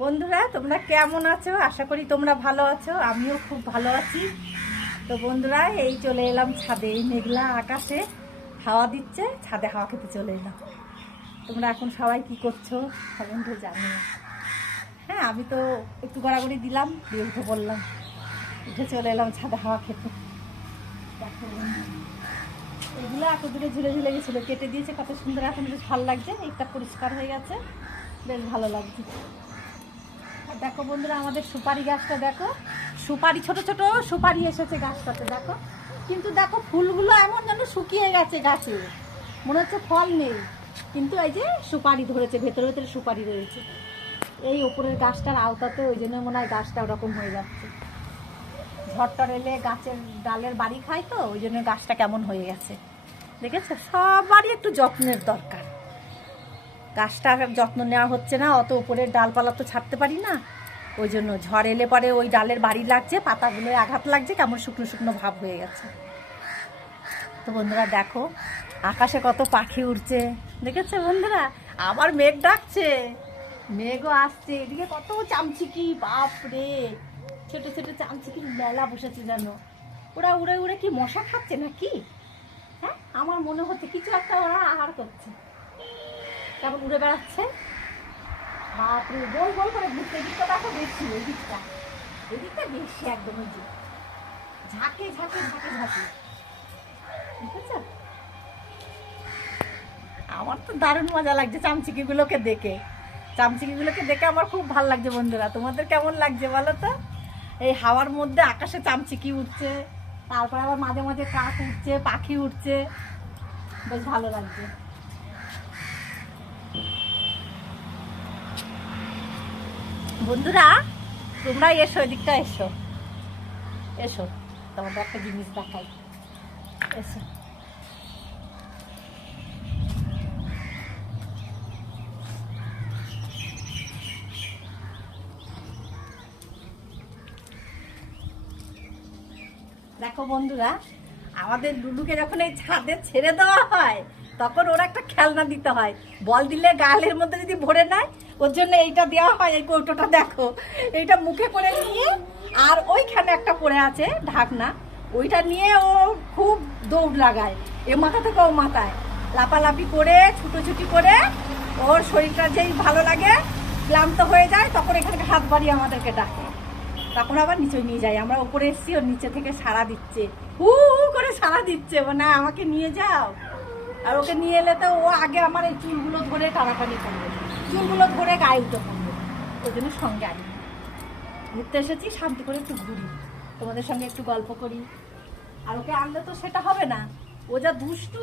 বন্ধুরা তোমরা কেমন আছো? আশা করি তোমরা ভালো আছো, আমিও খুব ভালো আছি। তো বন্ধুরা এই চলে এলাম ছাদে, এই মেঘলা আকাশে হাওয়া দিচ্ছে, ছাদে হাওয়া খেতে চলে এলাম। তোমরা এখন সবাই কি করছো বন্ধু জানি না। হ্যাঁ, আমি তো একটু গড়াগড়ি দিলাম, দিয়ে উঠে পড়লাম, উঠে চলে এলাম ছাদে হাওয়া খেতে। দেখো এগুলো এত দূরে ঝুলে ঝুলে গেছিলো, কেটে দিয়েছে কত সুন্দর, এখন বেশ ভালো লাগছে, একটা পরিষ্কার হয়ে গেছে, বেশ ভালো লাগছে। দেখো বন্ধুরা আমাদের সুপারি গাছটা দেখো, সুপারি ছোট ছোট সুপারি এসেছে গাছটাতে দেখো, কিন্তু দেখো ফুলগুলো এমন যেন শুকিয়ে গেছে গাছে, মনে হচ্ছে ফল নেই, কিন্তু এই যে সুপারি ধরেছে, ভেতরে ভেতরে সুপারি রয়েছে এই ওপরের গাছটার আওতাতে, ওই জন্য মনে হয় গাছটা ওরকম হয়ে যাচ্ছে। ঝড়টা এলে গাছের ডালের বাড়ি খায় তো, ওই জন্য গাছটা কেমন হয়ে গেছে দেখেছো। সবারই একটু যত্নের দরকার, গাছটার যত্ন নেওয়া হচ্ছে না, অত উপরের ডালপালা তো ছাড়তে পারি না, ওই জন্য ঝড় এলে পরে ওই ডালের বাড়ি লাগছে, পাতাগুলোয় আঘাত লাগছে, কেমন শুকনো শুকনো ভাব হয়ে গেছে। তো বন্ধুরা দেখো আকাশে কত পাখি উড়ছে দেখেছো বন্ধুরা, আবার মেঘ ডাকছে, মেঘও আসছে, এদিকে কত চামচিকি, বাপ রে, ছোট ছোট চামচিকির মেলা বসেছে যেন, ওরা উড়ে উড়ে কি মশা খাচ্ছে নাকি? হ্যাঁ, আমার মনে হচ্ছে কিছু একটা ওরা আহার করছে, কেমন উড়ে বেড়াচ্ছে, বাপরে গোল গোল করে ঘুরতে। এদিকটা দেখো বেশি, এদিকটা বেশি একদম, ওই যে ঝাঁকে ঝাঁকে ঝাঁকে ঝাঁকে, ঠিক আছে। আমার তো দারুণ মজা লাগছে চামচিকিগুলোকে দেখে, চামচিকিগুলোকে দেখে আমার খুব ভালো লাগছে। বন্ধুরা তোমাদের কেমন লাগছে বলো তো? এই হাওয়ার মধ্যে আকাশে চামচিকি উঠছে, তারপরে আবার মাঝে মাঝে কাক উঠছে, পাখি উঠছে, বেশ ভালো লাগছে। বন্ধুরা তোমরা এসো, এদিকটা এসো, এসো তোমাদের একটা জিনিস দেখাই, এসো। দেখো বন্ধুরা, আমাদের লুলুকে যখন এই ছাদে ছেড়ে দেওয়া হয় তখন ওর একটা খেলনা দিতে হয়, বল দিলে গালের মধ্যে যদি ভরে নেয়, ওর জন্য এইটা দেওয়া হয়, এই কৌটোটা দেখো, এইটা মুখে করে নিয়ে, আর ওইখানে একটা পড়ে আছে ঢাকনা, ওইটা নিয়ে ও খুব দৌড় লাগায়, এ মাথা থেকে ও মাথায় লাপালাপি করে, ছুটোছুটি করে, ওর শরীরটা যেই ভালো লাগে, ক্লান্ত হয়ে যায়, তখন এখানে হাত বাড়িয়ে আমাদেরকে ডাকে, তখন আবার নিচে নিয়ে যাই। আমরা উপরে এসছি, ওর নিচে থেকে সাড়া দিচ্ছে, হু হু করে সাড়া দিচ্ছে, মানে আমাকে নিয়ে যাও। আর ওকে নিয়ে এলে তো ও আগে আমার এই চুলগুলো ধরে টানাটানি করবে, চুলগুলো ধরে গায়ে উঠে পড়বে, ওই জন্য সঙ্গে আনি। ঘুরতে এসেছি, শান্তি করে একটু ঘুরি, তোমাদের সঙ্গে একটু গল্প করি, আর ওকে আনলে তো সেটা হবে না, ও যা দুষ্টু।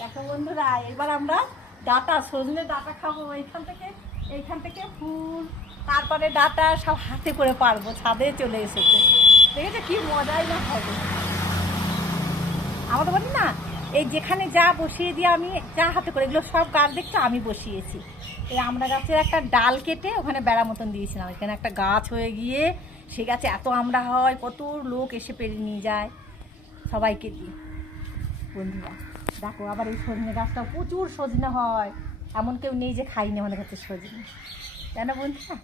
দেখো বন্ধুরা এবার আমরা ডাটা, সজনে ডাটা খাবো, এইখান থেকে ফুল, তারপরে ডাটা সব হাতে করে পারবো, ছাদে চলে এসেছে, দেখেছো কি মজাই না হবে। আমাদের বলি না, এই যেখানে যা বসিয়ে দিয়ে আমি যা হাতে করে, এগুলো সব গাছ দেখছো আমি বসিয়েছি। এই আমরা গাছের একটা ডাল কেটে ওখানে বেড়া মতন দিয়েছিলাম, এখানে একটা গাছ হয়ে গিয়ে সেই গাছে এত আমরা হয়, কত লোক এসে পেরে নিয়ে যায়, সবাইকে দিই। বন্ধুরা দেখো আবার এই সজনে গাছটা প্রচুর সজনে হয়, এমন কেউ নেই যে খাইনি আমাদের কাছে সজনে, জানো বন্ধুরা।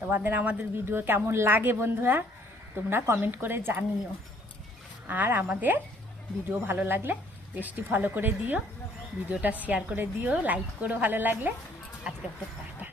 তোমাদের আমাদের ভিডিও কেমন লাগে বন্ধুরা তোমরা কমেন্ট করে জানিও, আর আমাদের ভিডিও ভালো লাগলে পেজটি ফলো করে দিও, ভিডিওটা শেয়ার করে দিও, লাইক করো ভালো লাগলে। আজকে টাটা।